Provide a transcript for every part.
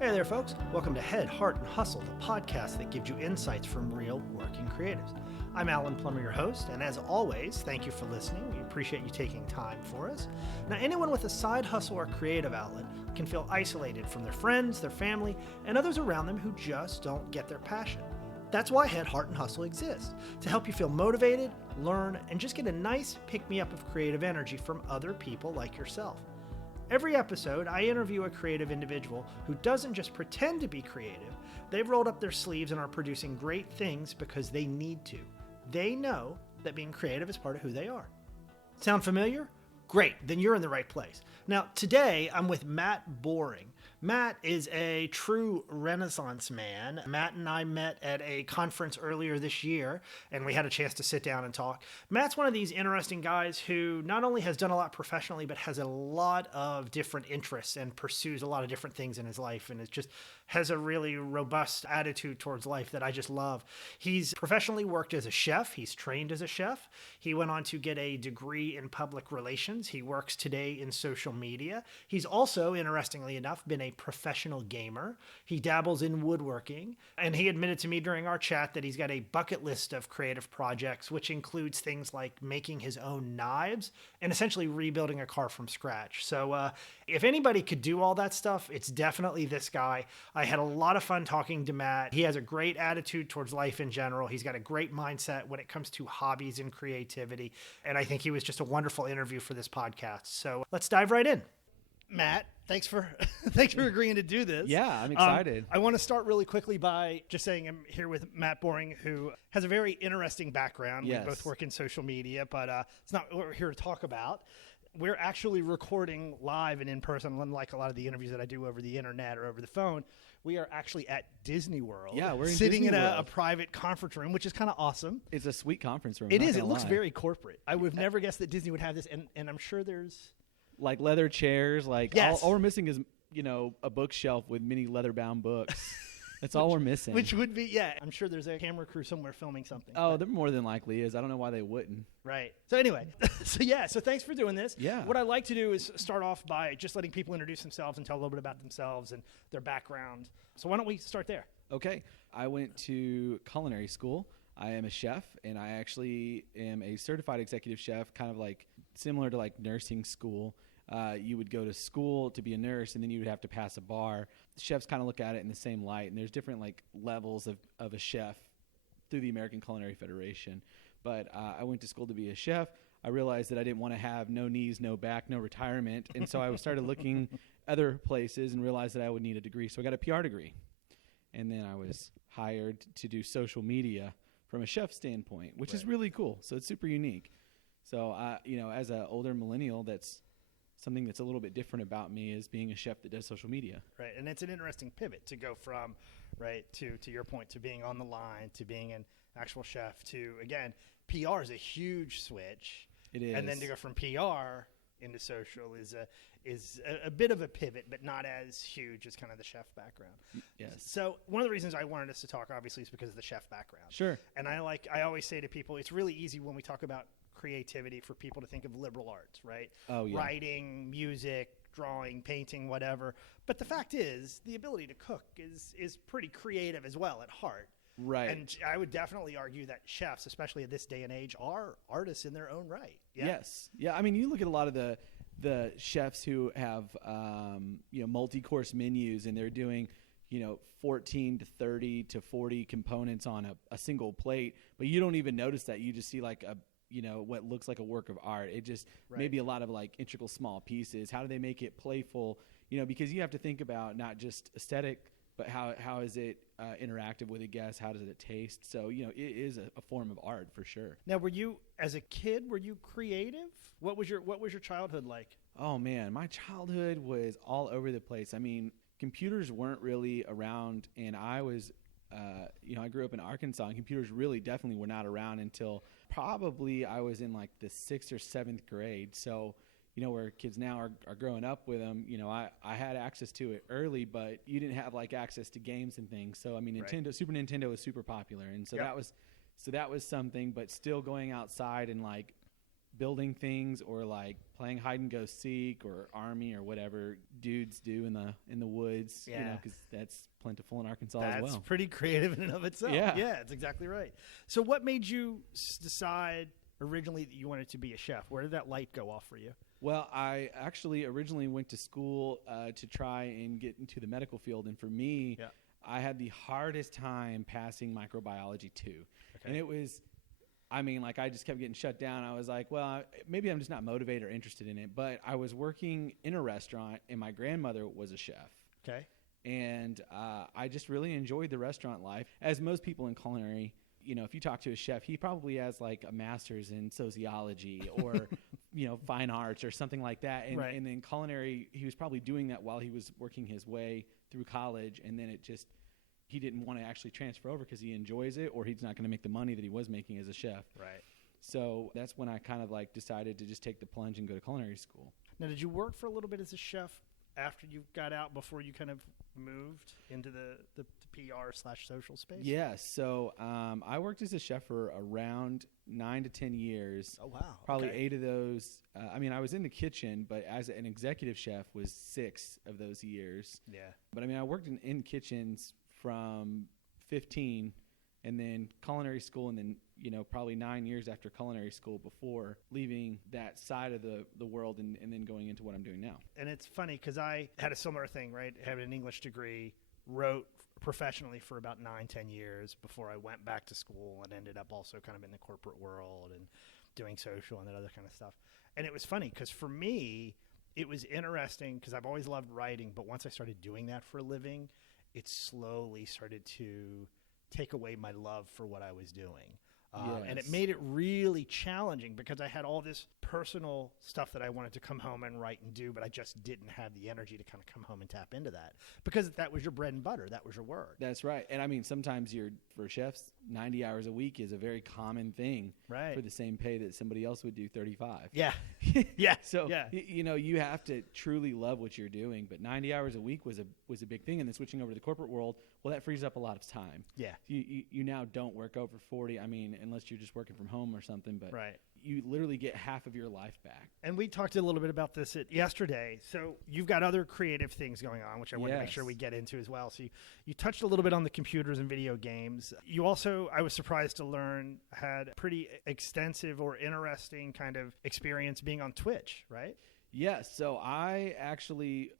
Hey there, folks. Welcome to Head, Heart, and Hustle, the podcast that gives you insights from real working creatives. I'm Alan Plummer, your host, and as always, thank you for listening. We appreciate you taking time for us. Now, anyone with a side hustle or creative outlet can feel isolated from their friends, their family, and others around them who just don't get their passion. That's why Head, Heart, and Hustle exists, to help you feel motivated, learn, and just get a nice pick-me-up of creative energy from other people like yourself. Every episode, I interview a creative individual who doesn't just pretend to be creative. They've rolled up their sleeves and are producing great things because they need to. They know that being creative is part of who they are. Sound familiar? Great, then you're in the right place. Now, today, I'm with Matt Boring. Matt is a true Renaissance man. Matt and I met at a conference earlier this year, and we had a chance to sit down and talk. Matt's one of these interesting guys who not only has done a lot professionally, but has a lot of different interests and pursues a lot of different things in his life, and it just has a really robust attitude towards life that I just love. He's professionally worked as a chef. He's trained as a chef. He went on to get a degree in public relations. He works today in social media. He's also, interestingly enough, been a professional gamer. He dabbles in woodworking, and he admitted to me during our chat that he's got a bucket list of creative projects, which includes things like making his own knives and essentially rebuilding a car from scratch. So if anybody could do all that stuff, it's definitely this guy. I had a lot of fun talking to Matt. He has a great attitude towards life in general. He's got a great mindset when it comes to hobbies and creativity, and I think he was just a wonderful interview for this podcast. So let's dive right in. Matt, thanks for agreeing to do this. Yeah, I'm excited. I want to start really quickly by just saying I'm here with Matt Boring, who has a very interesting background. Yes. We both work in social media, but it's not what we're here to talk about. We're actually recording live and in person, unlike a lot of the interviews that I do over the internet or over the phone. We are actually at Disney World. Yeah, we're in sitting Disney in World. a private conference room, which is kind of awesome. It's a sweet conference room. It is. It looks very corporate. I would have never guessed that Disney would have this, and I'm sure there's like leather chairs. Like yes. all we're missing is a bookshelf with many leather-bound books. That's all we're missing. Which would be, yeah. I'm sure there's a camera crew somewhere filming something. Oh, there more than likely is. I don't know why they wouldn't. Right. So anyway, so thanks for doing this. Yeah. What I like to do is start off by just letting people introduce themselves and tell a little bit about themselves and their background. So why don't we start there? Okay. I went to culinary school. I am a chef, and I actually am a certified executive chef, kind of like similar to like nursing school. You would go to school to be a nurse, and then you would have to pass a bar. Chefs kind of look at it in the same light, and there's different like levels of a chef through the American Culinary Federation. But I went to school to be a chef. I realized that I didn't want to have no knees, no back, no retirement, and so I started looking other places and realized that I would need a degree. So I got a PR degree, and then I was hired to do social media from a chef standpoint, which is really cool. So it's super unique. So as an older millennial, that's something that's a little bit different about me is being a chef that does social media. Right, and it's an interesting pivot to go from, right, to your point, to being on the line, to being an actual chef, to, again, PR is a huge switch. It is. And then to go from PR into social is a bit of a pivot, but not as huge as kind of the chef background. Yes. So one of the reasons I wanted us to talk, obviously, is because of the chef background. Sure. And I always say to people, it's really easy when we talk about creativity for people to think of liberal arts, right? Oh, yeah. Writing, music, drawing, painting, whatever. But the fact is, the ability to cook is pretty creative as well at heart. Right. And I would definitely argue that chefs, especially at this day and age, are artists in their own right. Yeah? Yes. Yeah. I mean, you look at a lot of the chefs who have MultiCourse menus, and they're doing 14 to 30 to 40 components on a single plate, but you don't even notice that. You just see like what looks like a work of art. It just maybe a lot of like integral small pieces. How do they make it playful? Because you have to think about not just aesthetic, but how is it interactive with a guest? How does it taste? So, it is a form of art for sure. Now, as a kid, were you creative? What was your childhood like? Oh man, my childhood was all over the place. I mean, computers weren't really around, and I was, I grew up in Arkansas, and computers really definitely were not around until probably I was in like the 6th or 7th grade. So, where kids now are growing up with them, I had access to it early, but you didn't have like access to games and things. So, I mean, Super Nintendo was super popular. And so that was something, but still going outside and like building things or like playing hide and go seek or army or whatever dudes do in the woods, because that's plentiful in Arkansas as well. That's pretty creative in and of itself. Yeah, that's exactly right. So what made you decide originally that you wanted to be a chef? Where did that light go off for you? Well, I actually originally went to school to try and get into the medical field, and for me, I had the hardest time passing microbiology 2. And it was, I just kept getting shut down. I was like, well, maybe I'm just not motivated or interested in it. But I was working in a restaurant, and my grandmother was a chef. Okay. And I just really enjoyed the restaurant life. As most people in culinary, if you talk to a chef, he probably has like a master's in sociology or, fine arts or something like that. And then culinary, he was probably doing that while he was working his way through college. And then he didn't want to actually transfer over because he enjoys it, or he's not going to make the money that he was making as a chef. Right. So that's when I kind of like decided to just take the plunge and go to culinary school. Now, did you work for a little bit as a chef after you got out, before you kind of moved into the PR/social space? Yes. So I worked as a chef for around 9 to 10 years. Oh, wow. Probably 8 of those. I was in the kitchen, but as an executive chef was 6 of those years. Yeah. But I worked in kitchens from 15 and then culinary school, and then, probably 9 years after culinary school before leaving that side of the world and then going into what I'm doing now. And it's funny because I had a similar thing, right? I had an English degree, wrote professionally for about 9-10 years before I went back to school, and ended up also kind of in the corporate world and doing social and that other kind of stuff. And it was funny because for me, it was interesting because I've always loved writing, but once I started doing that for a living, it slowly started to take away my love for what I was doing. And it made it really challenging because I had all this personal stuff that I wanted to come home and write and do, but I just didn't have the energy to kind of come home and tap into that because that was your bread and butter. That was your work. That's right. And sometimes for chefs, 90 hours a week is a very common thing for the same pay that somebody else would do 35. Yeah. Yeah. So, you have to truly love what you're doing, but 90 hours a week was a big thing. And then switching over to the corporate world, well, that frees up a lot of time. Yeah. You now don't work over 40. Unless you're just working from home or something, but you literally get half of your life back. And we talked a little bit about this yesterday. So you've got other creative things going on, which I want to make sure we get into as well. So you touched a little bit on the computers and video games. You also, I was surprised to learn, had a pretty extensive or interesting kind of experience being on Twitch, right? Yes. So I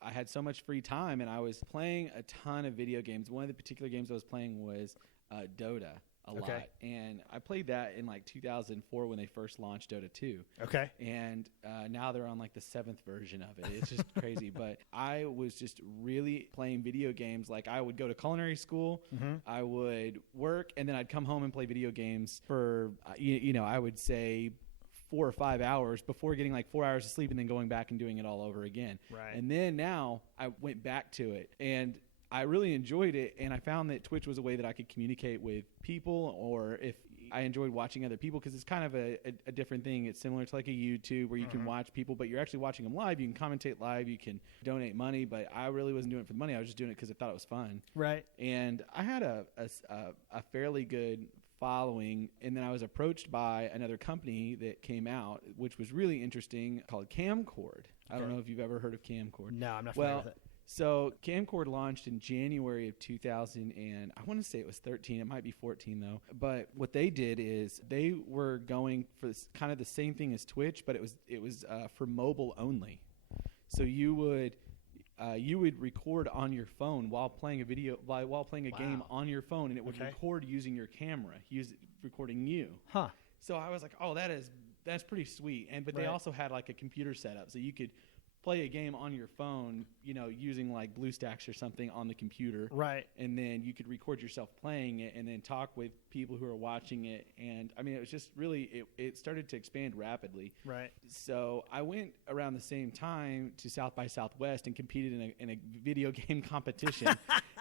had so much free time, and I was playing a ton of video games. One of the particular games I was playing was Dota. A lot. And I played that in like 2004 when they first launched Dota 2. Okay. And now they're on like the 7th version of it. It's just crazy. But I was just really playing video games. Like I would go to culinary school, I would work, and then I'd come home and play video games for, I would say 4 or 5 hours before getting like 4 hours of sleep and then going back and doing it all over again. Right. And then now I went back to it. And I really enjoyed it, and I found that Twitch was a way that I could communicate with people, or if I enjoyed watching other people, because it's kind of a different thing. It's similar to like a YouTube where you can watch people, but you're actually watching them live. You can commentate live. You can donate money, but I really wasn't doing it for the money. I was just doing it because I thought it was fun. Right. And I had a fairly good following, and then I was approached by another company that came out, which was really interesting, called Camcord. I don't know if you've ever heard of Camcord. No, I'm not familiar with it. So Camcord launched in January of 2000, and I want to say it was 13. It might be 14 though. But what they did is they were going for kind of the same thing as Twitch, but it was for mobile only. So you would record on your phone while playing a game on your phone, and it would record using your camera, recording you. Huh. So I was like, oh, that's pretty sweet. But they also had like a computer setup, so you could play a game on your phone, using like BlueStacks or something on the computer. Right. And then you could record yourself playing it and then talk with people who are watching it. And it was just really, it started to expand rapidly. Right. So I went around the same time to South by Southwest and competed in a video game competition.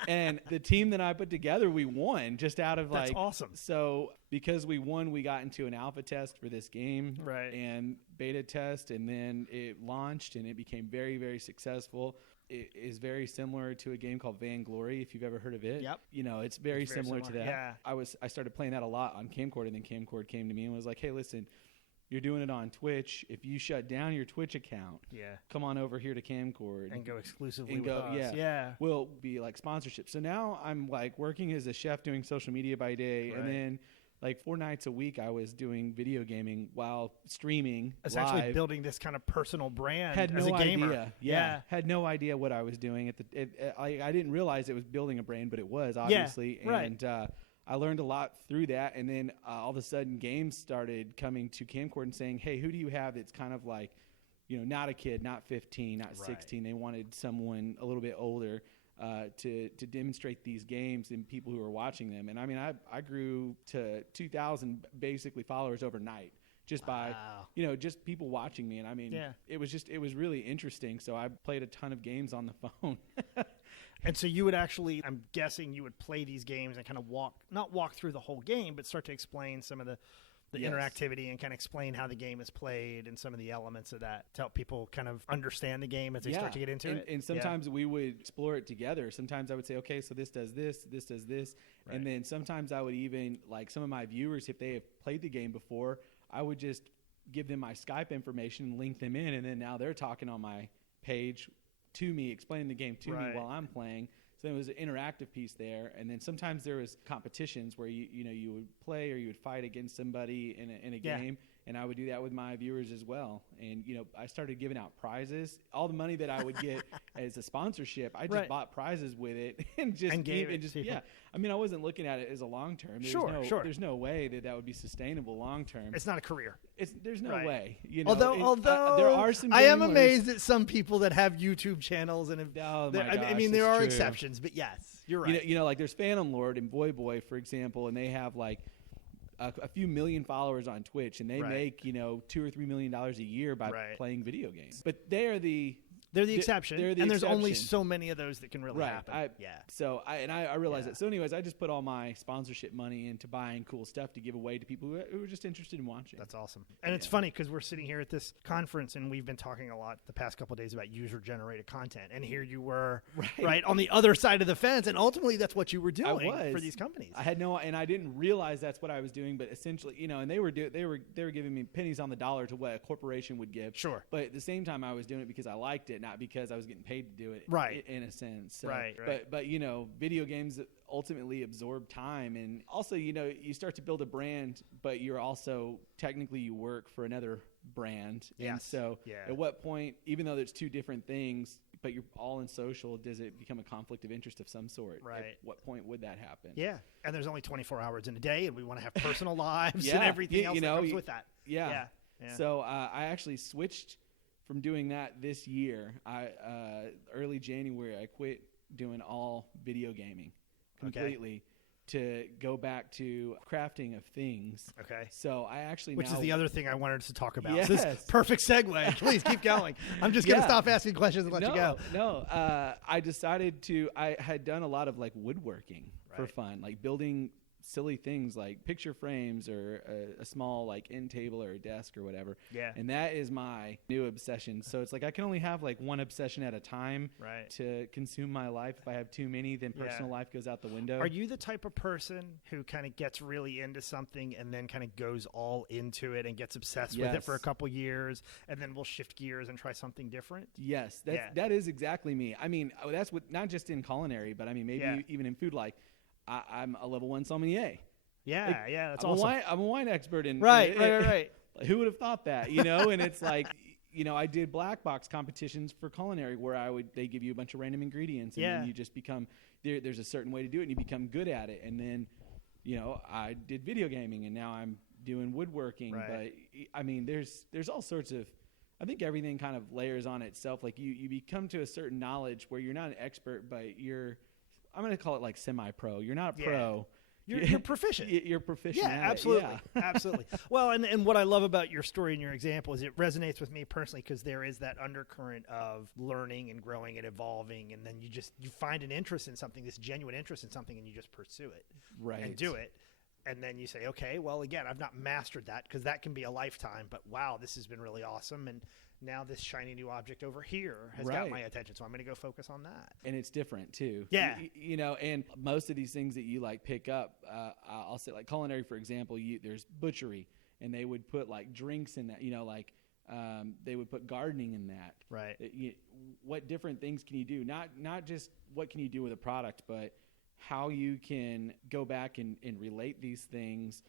And the team that I put together, we won just out of That's awesome. So because we won, we got into an alpha test for this game. Right. And beta test, and then it launched, and it became very, very successful. It is very similar to a game called Vainglory, if you've ever heard of it. Yep. It's very similar to that. Yeah. I started playing that a lot on Camcord, and then Camcord came to me and was like, hey, listen, You're doing it on Twitch. If you shut down your Twitch account, come on over here to Camcord and go exclusively with us. We'll be like sponsorship. So now I'm like working as a chef doing social media by day, and then like 4 nights a week I was doing video gaming while streaming essentially live. Building this kind of personal brand had as no a gamer. idea. Had no idea what I was doing. I didn't realize it was building a brand, but it was, obviously. And I learned a lot through that. And then all of a sudden games started coming to Camcord and saying, hey, who do you have that's kind of like, not a kid, not 15, not 16. They wanted someone a little bit older to demonstrate these games and people who are watching them. And I mean, I grew to 2,000 basically followers overnight just by, just people watching me. And I mean, it was really interesting. So I played a ton of games on the phone. And so you would actually, I'm guessing you would play these games and kind of not walk through the whole game, but start to explain some of the interactivity and kind of explain how the game is played and some of the elements of that to help people kind of understand the game as they start to get into it. And sometimes we would explore it together. Sometimes I would say, okay, so this does this does this. Right. And then sometimes I would even, like some of my viewers, if they have played the game before, I would just give them my Skype information and link them in. And then now they're talking on my page to me, explaining the game to me while I'm playing. So there was an interactive piece there, and then sometimes there was competitions where you would play or you would fight against somebody in a game, and I would do that with my viewers as well. And I started giving out prizes. All the money that I would get as a sponsorship, I just bought prizes with it and gave it. I mean, I wasn't looking at it as a long term. There's no way that would be sustainable long term. It's not a career. There's no way. Although there are some. I am amazed at some people that have YouTube channels and there are exceptions, but yes, you're right. Like there's Phantom Lord and Boy, for example, and they have like a few million followers on Twitch, and they make $2 or $3 million a year by playing video games. But they're the exception, and there's only so many of those that can really happen. So I realized that. So anyways, I just put all my sponsorship money into buying cool stuff to give away to people who were just interested in watching. That's awesome. And it's funny because we're sitting here at this conference, and we've been talking a lot the past couple of days about user-generated content. And here you were right on the other side of the fence, and ultimately that's what you were doing for these companies. And I didn't realize that's what I was doing, but essentially, and they were giving me pennies on the dollar to what a corporation would give. Sure. But at the same time, I was doing it because I liked it, not because I was getting paid to do it. In a sense. So, But video games ultimately absorb time, and also you start to build a brand, but you're also technically you work for another brand. And so at what point, even though there's two different things, but you're all in social, does it become a conflict of interest of some sort? At what point would that happen? Yeah. And there's only 24 hours in a day, and we want to have personal lives and everything else that comes with that. Yeah. So I actually switched from doing that this year. Early January, I quit doing all video gaming completely to go back to crafting of things. Okay. So I actually Which is the other thing I wanted to talk about. Yes. So this perfect segue. Please keep going. I'm just going to stop asking questions and let you go. No. I decided I had done a lot of like woodworking for fun, like building silly things like picture frames or a small like end table or a desk or whatever. Yeah. And that is my new obsession. So it's like I can only have like one obsession at a time to consume my life. If I have too many, then personal life goes out the window. Are you the type of person who kind of gets really into something and then kind of goes all into it and gets obsessed with it for a couple years and then we'll shift gears and try something different? Yes, that is exactly me. I mean, that's what, not just in culinary, but I mean, maybe even in food, like I'm a level 1 sommelier. That's awesome. I'm a wine expert in right. Who would have thought that, And it's like, I did black box competitions for culinary where they give you a bunch of random ingredients and then you just become there's a certain way to do it and you become good at it. And then, I did video gaming and now I'm doing woodworking. But I mean, there's all sorts of, I think everything kind of layers on itself. Like you become to a certain knowledge where you're not an expert, but I'm going to call it like semi-pro. You're not a pro. You're proficient. You're proficient. Yeah, absolutely. Absolutely. Well, and what I love about your story and your example is it resonates with me personally because there is that undercurrent of learning and growing and evolving, and then you find an interest in something, this genuine interest in something, and you just pursue it and do it. And then you say, okay, well, again, I've not mastered that because that can be a lifetime, but wow, this has been really awesome. And now this shiny new object over here has got my attention, so I'm going to go focus on that. And it's different too. Yeah. And most of these things that you like pick up, I'll say like culinary, for example, there's butchery and they would put like drinks in that, like they would put gardening in that. Right. What different things can you do? Not just what can you do with a product, but how you can go back and relate these things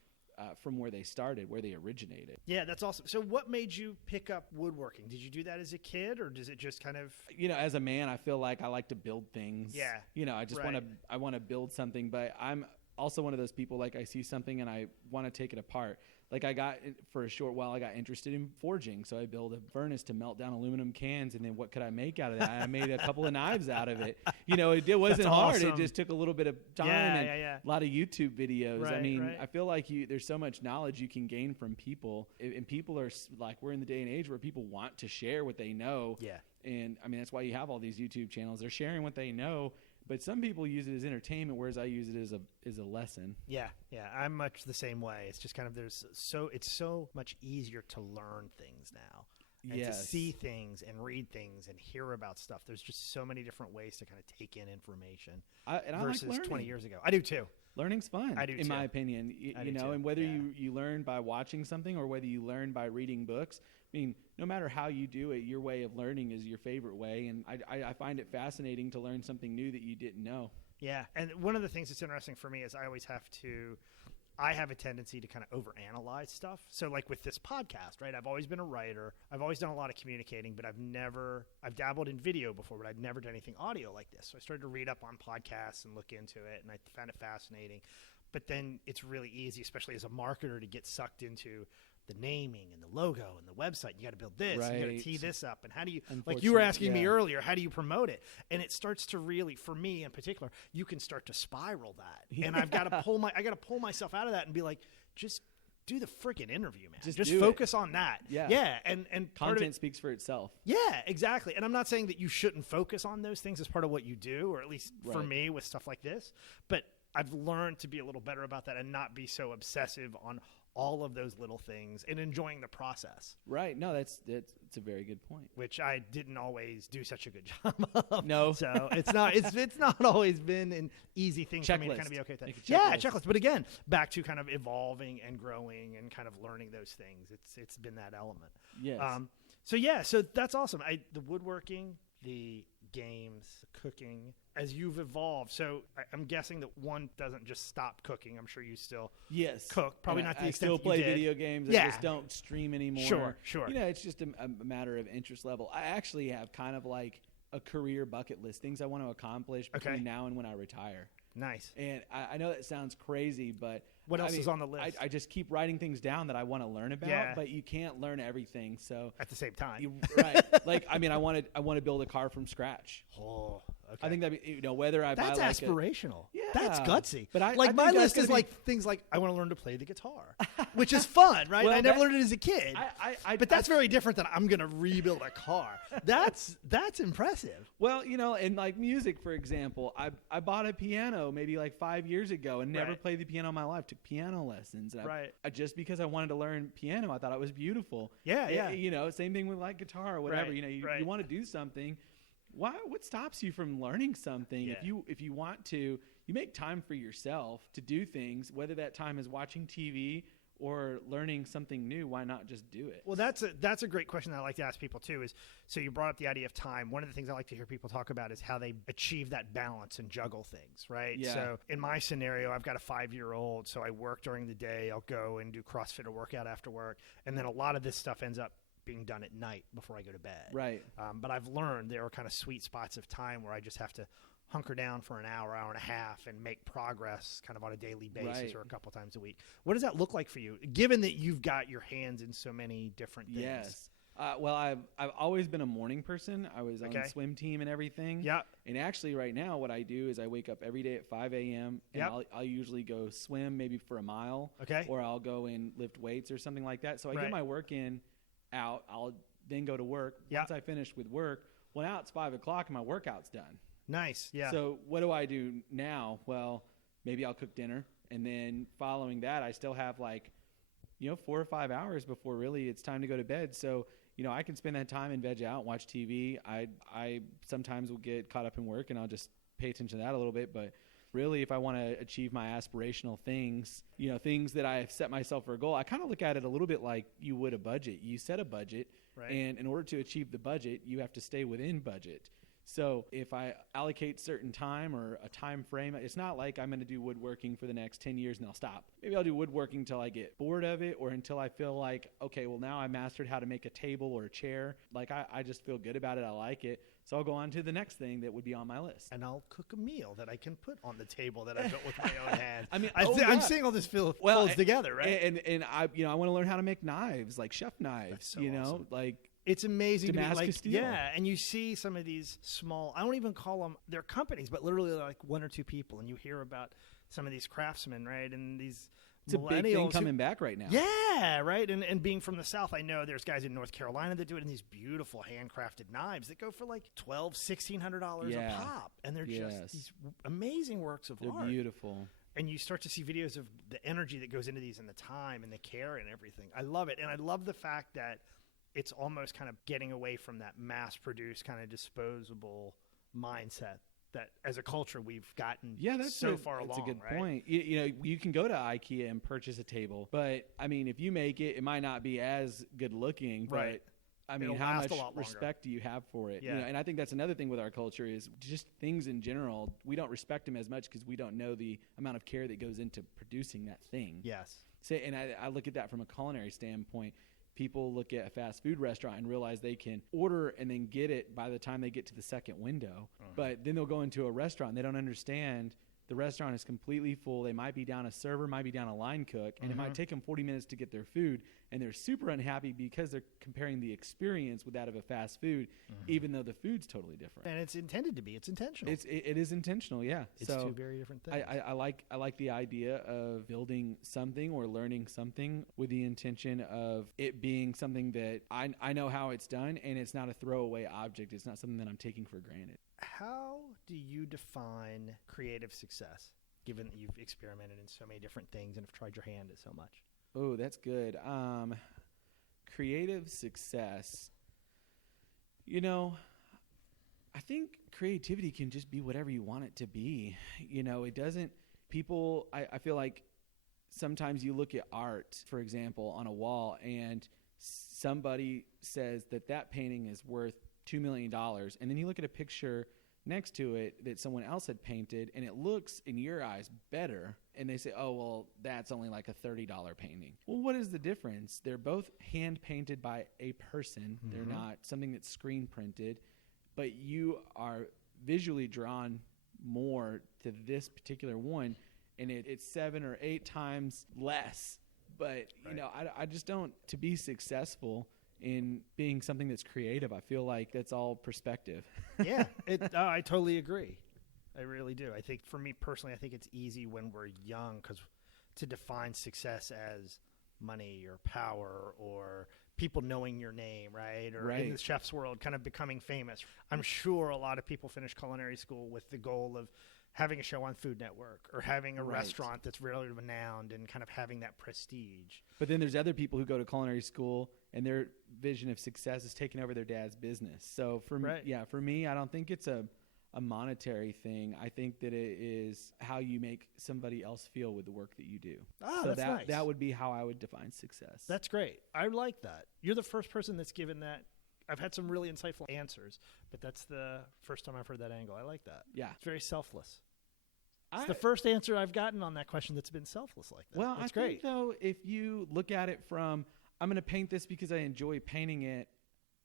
from where they started, where they originated. Yeah, that's awesome. So what made you pick up woodworking? Did you do that as a kid, or does it just kind of... As a man, I feel like I like to build things. Yeah. I just want to build something, but I'm also one of those people, like I see something and I want to take it apart. Like for a short while, I got interested in forging. So I built a furnace to melt down aluminum cans. And then what could I make out of that? I made a couple of knives out of it. It wasn't hard. Awesome. It just took a little bit of time and a lot of YouTube videos. Right. I feel like there's so much knowledge you can gain from people. And people are like, we're in the day and age where people want to share what they know. Yeah. And that's why you have all these YouTube channels. They're sharing what they know. But some people use it as entertainment, whereas I use it as a lesson. Yeah, I'm much the same way. It's just kind of it's so much easier to learn things now, and to see things and read things and hear about stuff. There's just so many different ways to kind of take in information versus like 20 years ago. I do too. Learning's fun. I do in too. my opinion. And whether you learn by watching something or whether you learn by reading books. No matter how you do it, your way of learning is your favorite way. And I find it fascinating to learn something new that you didn't know. Yeah. And one of the things that's interesting for me is I have a tendency to kind of overanalyze stuff. So like with this podcast, right? I've always been a writer. I've always done a lot of communicating, but I've dabbled in video before, but I'd never done anything audio like this. So I started to read up on podcasts and look into it, and I found it fascinating. But then it's really easy, especially as a marketer, to get sucked into the naming and the logo and the website. You got to build this, you got to tee this up. And how do you, like you were asking me earlier, how do you promote it? And it starts to really, for me in particular, you can start to spiral that. Yeah. And I've got to pull myself out of that and be like, just do the freaking interview, man. Just focus on that. Yeah. Yeah. And content speaks for itself. Yeah, exactly. And I'm not saying that you shouldn't focus on those things as part of what you do, or at least for me with stuff like this, but I've learned to be a little better about that and not be so obsessive on all of those little things and enjoying the process. Right. No, that's a very good point. Which I didn't always do such a good job of. No. So it's not always been an easy thing for me to kind of be okay with that. Yeah, checklist. But again, back to kind of evolving and growing and kind of learning those things. It's been that element. Yes. So that's awesome. The woodworking, the games, cooking, as you've evolved. So I'm guessing that one doesn't just stop cooking. I'm sure you still cook. Probably not to the extent I still that you play did. video games. Yeah. I just don't stream anymore. Sure. It's just a matter of interest level. I actually have kind of like a career bucket list, things I want to accomplish between now and when I retire. Nice. And I know that sounds crazy, but what else is on the list? I just keep writing things down that I want to learn about, but you can't learn everything. So at the same time, right? Like I want to build a car from scratch. Oh, okay. I think that whether I that's buy like aspirational. Yeah, that's gutsy. But I my list is like things like I want to learn to play the guitar, which is fun, right? Well, I never learned it as a kid. But that's very different than I'm going to rebuild a car. That's impressive. Well, in like music, for example, I bought a piano maybe like 5 years ago and never played the piano in my life. Took piano lessons. And I just because I wanted to learn piano, I thought it was beautiful. Yeah. Same thing with like guitar or whatever. You want to do something. What stops you from learning something? Yeah. If you want to, you make time for yourself to do things, whether that time is watching TV or learning something new. Why not just do it? Well, that's a great question that I like to ask people too. So you brought up the idea of time. One of the things I like to hear people talk about is how they achieve that balance and juggle things, right? Yeah. So in my scenario, I've got a 5-year-old, so I work during the day. I'll go and do CrossFit or workout after work, and then a lot of this stuff ends up being done at night before I go to bed. Right. But I've learned there are kind of sweet spots of time where I just have to hunker down for an hour and a half and make progress kind of on a daily basis or a couple times a week. What does that look like for you, given that you've got your hands in so many different things? Yes. Well, I've always been a morning person. I was on the swim team and everything. Yeah. And actually right now what I do is I wake up every day at 5 a.m. and I'll usually go swim maybe for a mile. Okay. Or I'll go and lift weights or something like that. So I get my work in out. I'll then go to work. Once I finish with work, well, now it's 5 o'clock and my workout's done. Nice. Yeah. So what do I do now? Well, maybe I'll cook dinner. And then following that, I still have 4 or 5 hours before really it's time to go to bed. So, I can spend that time and veg out and watch TV. I sometimes will get caught up in work and I'll just pay attention to that a little bit. But really, if I want to achieve my aspirational things, things that I have set myself for a goal, I kind of look at it a little bit like you would a budget. You set a budget, right. And in order to achieve the budget, you have to stay within budget. So if I allocate certain time or a time frame, it's not like I'm going to do woodworking for the next 10 years and I'll stop. Maybe I'll do woodworking until I get bored of it, or until I feel like, okay, well, now I mastered how to make a table or a chair. Like I just feel good about it. I like it. So I'll go on to the next thing that would be on my list. And I'll cook a meal that I can put on the table that I built with my own hands. I mean, I'm seeing all this folds together, right? And I want to learn how to make knives, like chef knives, so awesome. Like it's amazing Damascus to be steel. Yeah, and you see some of these small, I don't even call them, they're companies, but literally like one or two people, and you hear about some of these craftsmen, right? And these it's millennials. A big thing coming back right now. Yeah, right? And being from the South, I know there's guys in North Carolina that do it in these beautiful handcrafted knives that go for like $1,200, $1,600 a pop. And they're just these amazing works of art. They're beautiful. And you start to see videos of the energy that goes into these and the time and the care and everything. I love it. And I love the fact that it's almost kind of getting away from that mass-produced kind of disposable mindset that as a culture we've gotten so far along. That's a good right? point. You can go to IKEA and purchase a table, but I mean, if you make it, it might not be as good looking, right. But I mean, how much respect do you have for it? Yeah. And I think that's another thing with our culture is just things in general. We don't respect them as much because we don't know the amount of care that goes into producing that thing. Yes. And I look at that from a culinary standpoint. People look at a fast food restaurant and realize they can order and then get it by the time they get to the second window. But then they'll go into a restaurant and they don't understand the restaurant is completely full. They might be down a server, might be down a line cook, and it might take them 40 minutes to get their food. And they're super unhappy because they're comparing the experience with that of a fast food, even though the food's totally different. And it's intended to be. It's intentional. It is intentional, yeah. It's two very different things. I like the idea of building something or learning something with the intention of it being something that I know how it's done, and it's not a throwaway object. It's not something that I'm taking for granted. How do you define creative success, given that you've experimented in so many different things and have tried your hand at so much? Oh, that's good. Creative success. I think creativity can just be whatever you want it to be. It doesn't, I feel like sometimes you look at art, for example, on a wall, and somebody says that painting is worth $2 million. And then you look at a picture next to it that someone else had painted, and it looks in your eyes better, and they say, oh, well, that's only like a $30 painting. Well, what is the difference? They're both hand painted by a person. They're not something that's screen printed, but you are visually drawn more to this particular one, and it's 7 or 8 times less. But I just don't, to be successful in being something that's creative, I feel like that's all perspective. Yeah, I totally agree. I really do. I think for me personally, I think it's easy when we're young because to define success as money or power or people knowing your name, right? Or in the chef's world, kind of becoming famous. I'm sure a lot of people finish culinary school with the goal of having a show on Food Network or having a restaurant that's really renowned and kind of having that prestige. But then there's other people who go to culinary school and their vision of success is taking over their dad's business. So for me, I don't think it's a monetary thing. I think that it is how you make somebody else feel with the work that you do. That's nice. That would be how I would define success. That's great. I like that. You're the first person that's given that. I've had some really insightful answers, but that's the first time I've heard that angle. I like that. Yeah. It's very selfless. It's the first answer I've gotten on that question that's been selfless like that. Well, that's I great. think, though, if you look at it from, I'm going to paint this because I enjoy painting it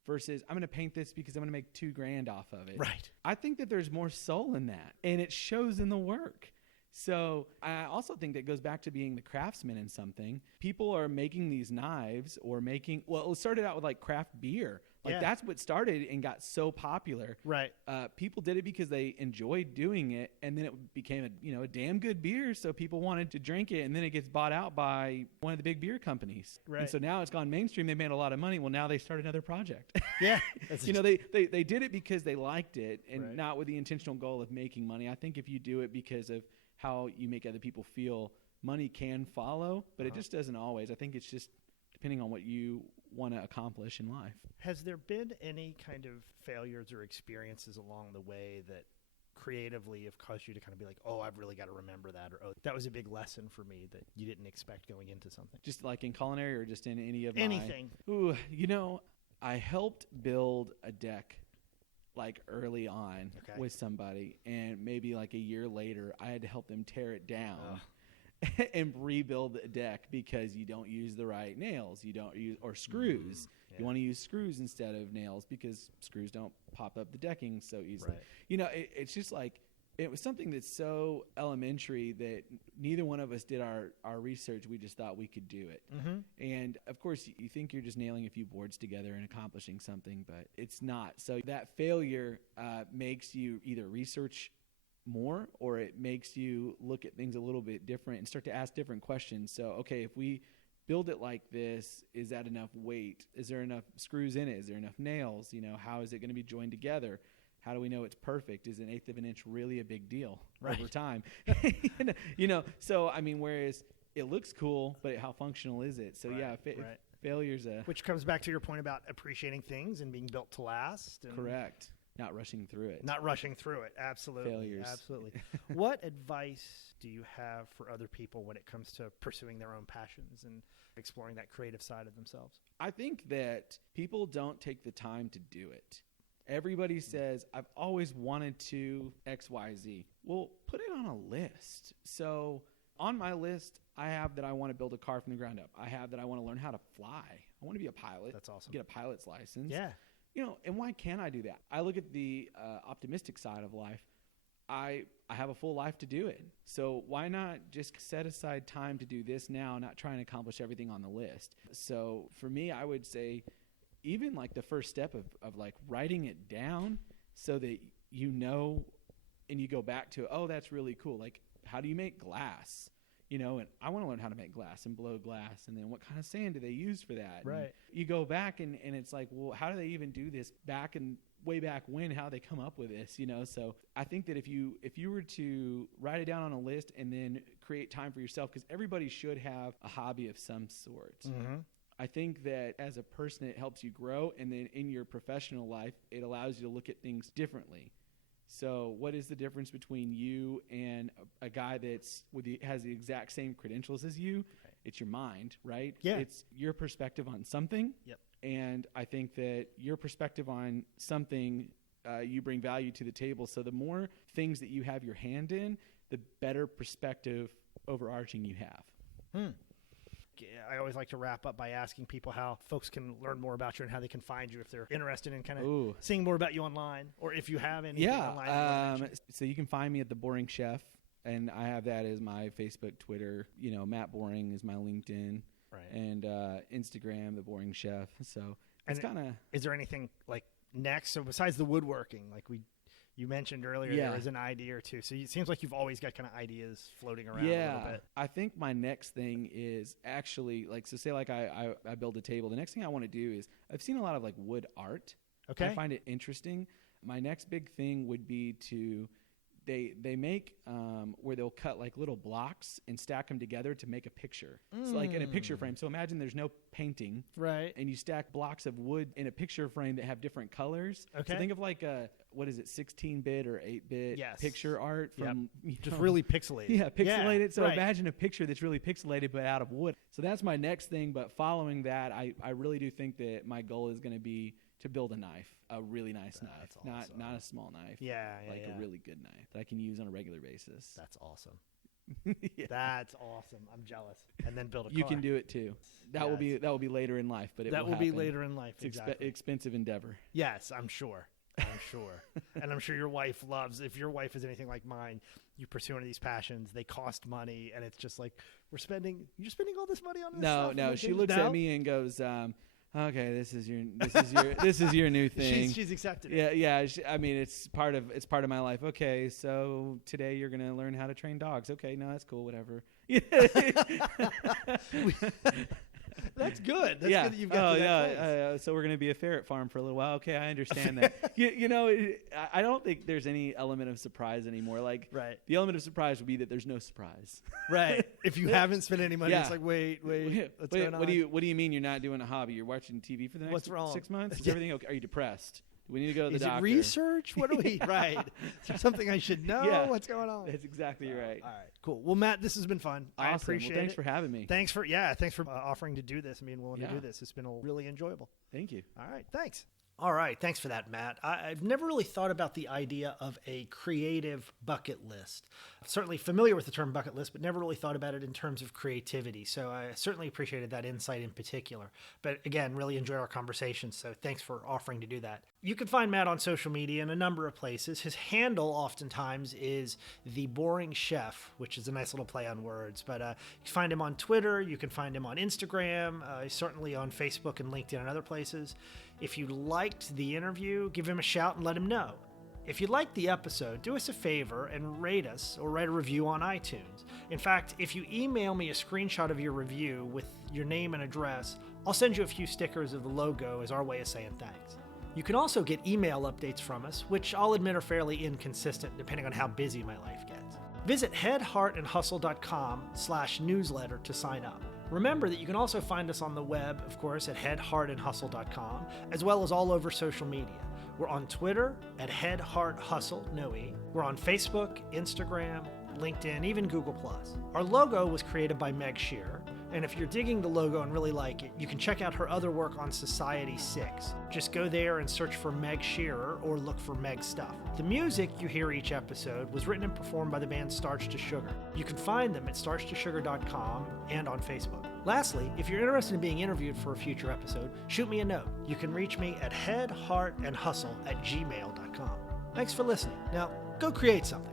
versus I'm going to paint this because I'm going to make $2,000 off of it. Right. I think that there's more soul in that, and it shows in the work. So I also think that goes back to being the craftsman in something. People are making these knives or it started out with like craft beer. That's what started and got so popular. Right. People did it because they enjoyed doing it, and then it became a damn good beer, so people wanted to drink it, and then it gets bought out by one of the big beer companies. Right. And so now it's gone mainstream. They made a lot of money. Well, now they start another project. Yeah. They did it because they liked it and not with the intentional goal of making money. I think if you do it because of how you make other people feel, money can follow, but it just doesn't always. I think it's just depending on what you want to accomplish in life. Has there been any kind of failures or experiences along the way that creatively have caused you to kind of be like, oh, I've really got to remember that, or oh, that was a big lesson for me that you didn't expect going into something? Just like in culinary or just in any of anything? Ooh, I helped build a deck like early on with somebody, and maybe like a year later, I had to help them tear it down. And rebuild the deck because you don't use the right nails, you don't use or screws. You want to use screws instead of nails because screws don't pop up the decking so easily. Right. It's just like it was something that's so elementary that neither one of us did our research. We just thought we could do it. And of course, you think you're just nailing a few boards together and accomplishing something, but it's not. So that failure makes you either research more, or it makes you look at things a little bit different and start to ask different questions. So, okay, if we build it like this, is that enough weight? Is there enough screws in it? Is there enough nails? How is it going to be joined together? How do we know it's perfect? Is an eighth of an inch really a big deal over time? So, I mean, whereas it looks cool, but how functional is it? So, failure's which comes back to your point about appreciating things and being built to last. Correct. Not rushing through it. Absolutely. Failures. Absolutely. What advice do you have for other people when it comes to pursuing their own passions and exploring that creative side of themselves? I think that people don't take the time to do it. Everybody says, I've always wanted to X, Y, Z. Well, put it on a list. So on my list, I have that I want to build a car from the ground up. I have that I want to learn how to fly. I want to be a pilot. That's awesome. Get a pilot's license. Yeah. And why can't I do that? I look at the optimistic side of life. I have a full life to do it. So why not just set aside time to do this now, not try and accomplish everything on the list? So for me, I would say even like the first step of like writing it down so that and you go back to, oh, that's really cool. Like, how do you make glass? And I want to learn how to make glass and blow glass. And then what kind of sand do they use for that? Right. And you go back and it's like, well, how do they even do this way back when, how they come up with this, So I think that if you were to write it down on a list and then create time for yourself, because everybody should have a hobby of some sort. I think that as a person, it helps you grow. And then in your professional life, it allows you to look at things differently. So what is the difference between you and a guy that's has the exact same credentials as you? Right. It's your mind, right? Yeah. It's your perspective on something. Yep. And I think that your perspective on something, you bring value to the table. So the more things that you have your hand in, the better perspective overarching you have. I always like to wrap up by asking people how folks can learn more about you and how they can find you if they're interested in kind of seeing more about you online, or if you have anything online. So you can find me at The Boring Chef, and I have that as my Facebook, Twitter. Matt Boring is my LinkedIn, right, and Instagram, The Boring Chef. So it's kind of. Is there anything like next? So besides the woodworking, like you mentioned earlier, there was an idea or two. So it seems like you've always got kind of ideas floating around a little bit. I think my next thing is actually say I build a table. The next thing I want to do is, I've seen a lot of like wood art. Okay. I find it interesting. My next big thing would be to, they make where they'll cut like little blocks and stack them together to make a picture. So like in a picture frame. So imagine there's no painting. Right. And you stack blocks of wood in a picture frame that have different colors. Okay. So think of like a, 16-bit or 8-bit picture art from just really pixelated. Yeah, pixelated. Yeah, so imagine a picture that's really pixelated but out of wood. So that's my next thing. But following that, I really do think that my goal is going to be to build a knife, a really nice knife, awesome. not a small knife. A really good knife that I can use on a regular basis. That's awesome. That's awesome. I'm jealous. And then build a car. You can do it too. That will be later in life, but that will be later in life. It's expensive endeavor. Yes, I'm sure. And I'm sure your wife loves, if your wife is anything like mine, you pursue one of these passions, they cost money, and it's just like, you're spending all this money on this stuff? No, she looks at me and goes, okay, this is your new thing. She's accepted it. Yeah. It's part of my life. Okay, so today you're gonna learn how to train dogs. Okay, no, that's cool. Whatever. That's good. That's good that you've got to that place. So we're going to be a ferret farm for a little while. Okay, I understand that. I don't think there's any element of surprise anymore. Like, the element of surprise would be that there's no surprise. Right. If you haven't spent any money, it's like, wait, what's going on? What do you mean you're not doing a hobby? You're watching TV for the next 6 months? Is everything okay? Are you depressed? We need to go to the Is doctor. it research? What do we? Right. Is there something I should know? Yeah. What's going on? That's exactly right. All right. Cool. Well, Matt, this has been fun. Awesome. I appreciate Well, thanks it. for having me. Thanks for offering to do this and being willing to do this. It's been really enjoyable. Thank you. All right. Thanks. All right. Thanks for that, Matt. I've never really thought about the idea of a creative bucket list. I'm certainly familiar with the term bucket list, but never really thought about it in terms of creativity. So I certainly appreciated that insight in particular. But again, really enjoyed our conversation. So thanks for offering to do that. You can find Matt on social media in a number of places. His handle oftentimes is The Boring Chef, which is a nice little play on words. But you can find him on Twitter. You can find him on Instagram. He's certainly on Facebook and LinkedIn and other places. If you liked the interview, give him a shout and let him know. If you liked the episode, do us a favor and rate us or write a review on iTunes. In fact, if you email me a screenshot of your review with your name and address, I'll send you a few stickers of the logo as our way of saying thanks. You can also get email updates from us, which I'll admit are fairly inconsistent depending on how busy my life gets. Visit headheartandhustle.com/newsletter to sign up. Remember that you can also find us on the web, of course, at headheartandhustle.com, as well as all over social media. We're on Twitter at headhearthustle, no E. We're on Facebook, Instagram, LinkedIn, even Google+. Our logo was created by Meg Shearer, and if you're digging the logo and really like it, you can check out her other work on Society 6. Just go there and search for Meg Shearer or look for Meg Stuff. The music you hear each episode was written and performed by the band Starch to Sugar. You can find them at starchtossugar.com and on Facebook. Lastly, if you're interested in being interviewed for a future episode, shoot me a note. You can reach me at headheartandhustle@gmail.com. Thanks for listening. Now, go create something.